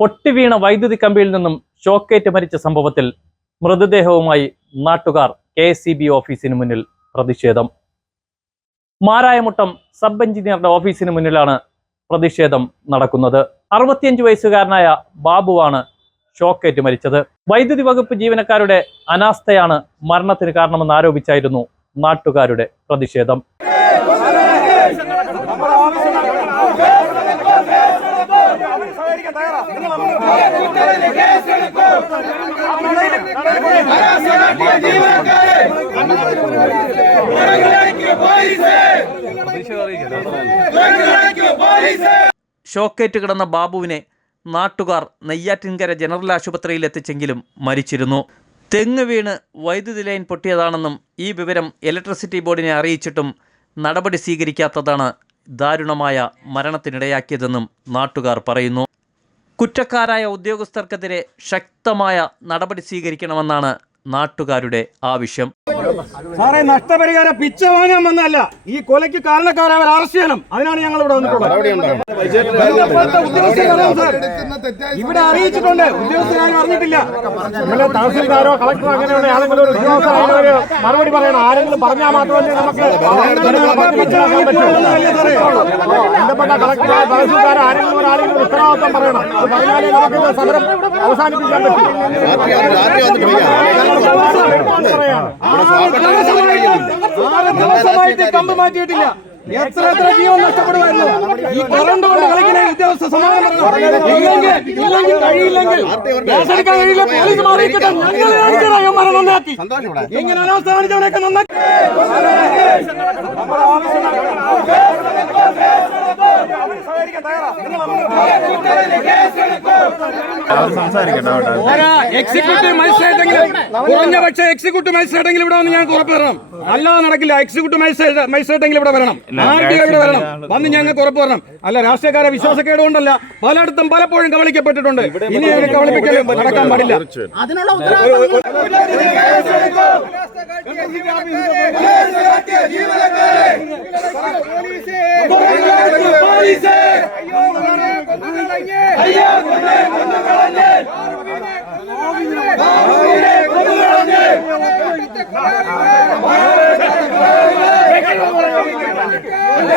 പൊട്ടിവീണ വൈദ്യുതി കമ്പിയിൽ നിന്നും ഷോക്കേറ്റ് മരിച്ച സംഭവത്തിൽ മൃതദേഹവുമായി നാട്ടുകാർ കെ ഓഫീസിന് മുന്നിൽ പ്രതിഷേധം. മാരായമുട്ടം സബ് എഞ്ചിനീയറുടെ ഓഫീസിന് മുന്നിലാണ് പ്രതിഷേധം നടക്കുന്നത്. അറുപത്തിയഞ്ച് വയസ്സുകാരനായ ബാബുവാണ് ഷോക്കേറ്റ് മരിച്ചത്. വൈദ്യുതി വകുപ്പ് ജീവനക്കാരുടെ അനാസ്ഥയാണ് മരണത്തിന് കാരണമെന്ന് ആരോപിച്ചായിരുന്നു നാട്ടുകാരുടെ പ്രതിഷേധം. ഷോക്കേറ്റ് കിടന്ന ബാബുവിനെ നാട്ടുകാർ നെയ്യാറ്റിൻകര ജനറൽ ആശുപത്രിയിൽ എത്തിച്ചെങ്കിലും മരിച്ചിരുന്നു. തെങ്ങ് വീണ് വൈദ്യുതി ലൈൻ പൊട്ടിയതാണെന്നും ഈ വിവരം ഇലക്ട്രിസിറ്റി ബോർഡിനെ അറിയിച്ചിട്ടും നടപടി സ്വീകരിക്കാത്തതാണ് ദാരുണമായ മരണത്തിനിടയാക്കിയതെന്നും നാട്ടുകാർ പറയുന്നു. കുറ്റക്കാരായ ഉദ്യോഗസ്ഥർക്കെതിരെ ശക്തമായ നടപടി സ്വീകരിക്കണമെന്നാണ് നാട്ടുകാരുടെ ആവശ്യം. സാറേ നഷ്ടപരിഹാര പിച്ച വാങ്ങാൻ വന്നല്ല ഈ കൊലയ്ക്ക് കാരണക്കാരെ അവർ അറസ്റ്റ് ചെയ്യണം. അതിനാണ് ഞങ്ങൾ ഇവിടെ വന്നിട്ടുള്ളത്. ഇവിടെ അറിയിച്ചിട്ടുണ്ട്. ഉദ്യോഗസ്ഥരാരും അറിഞ്ഞിട്ടില്ല. നമ്മളെ തഹസിൽദാരോ കളക്ടറോ അങ്ങനെയുള്ള ആരെങ്കിലും ഒരു ഉദ്യോഗസ്ഥരായാലും ഒരു മറുപടി പറയണം. ആരെങ്കിലും പറഞ്ഞാൽ മാത്രമല്ലേ നമുക്ക് ബന്ധപ്പെട്ട കളക്ടറോ തഹസിൽദാരോ ആരെങ്കിലും ഒരു ആരെങ്കിലും ഉത്തരവാദിത്വം പറയണം. പറഞ്ഞാലേ നമുക്ക് സമരം അവസാനിപ്പിക്കാൻ പറ്റൂ. ആറ് ദിവസമായിട്ട് കമ്പ് മാറ്റിയിട്ടില്ല എത്ര എത്ര ജീവൻ നഷ്ടപ്പെടുമായിരുന്നു ഈ കറണ്ട് കൊണ്ട് കളിക്കുന്ന ഉദ്യോഗസ്ഥ സമാധാനം ഇല്ലെങ്കിൽ ഇല്ലെങ്കിൽ കഴിയില്ലെങ്കിൽ കേസെടുക്കാൻ കഴിയില്ല പോലീസ് മാറിയിക്കട്ടെ ഞങ്ങൾ കാണിച്ചതാ ഇവന്മാരെ നന്നാക്കി ഇങ്ങനെ അനാസ്ഥ കാണിച്ചവരെയൊക്കെ നന്നാക്കി. എക്സിക്യൂട്ടീവ് മജിസ്ട്രേറ്റെങ്കിലും കുറഞ്ഞ പക്ഷേ എക്സിക്യൂട്ടീവ് മജിസ്ട്രേറ്റെങ്കിലും ഇവിടെ വന്ന് ഞങ്ങൾക്ക് ഉറപ്പ് തരണം അല്ലാതെ നടക്കില്ല എക്സിക്യൂട്ടീവ് മജിസ്ട്രേറ്റ് മജിസ്ട്രേറ്റെങ്കിലും ഇവിടെ വരണം ആർട്ടിഒ ഇവിടെ വരണം വന്ന് ഞങ്ങൾക്ക് ഉറപ്പ് തരണം അല്ല രാഷ്ട്രീയക്കാരെ വിശ്വാസക്കേട് കൊണ്ടല്ല പലയിടത്തും പലപ്പോഴും കവളിക്കപ്പെട്ടിട്ടുണ്ട് ഇനി ഒരു കബളിപ്പിക്കൽ നടക്കാൻ പാടില്ല അതിനുള്ള ഉത്തരവാദിത്വം போலீஸே! ஐயோ கொன்னே கொன்னவளைங்க ஐயோ கொன்னே கொன்னவளைங்க பாவீரே பாவீரே கொன்னவளைங்க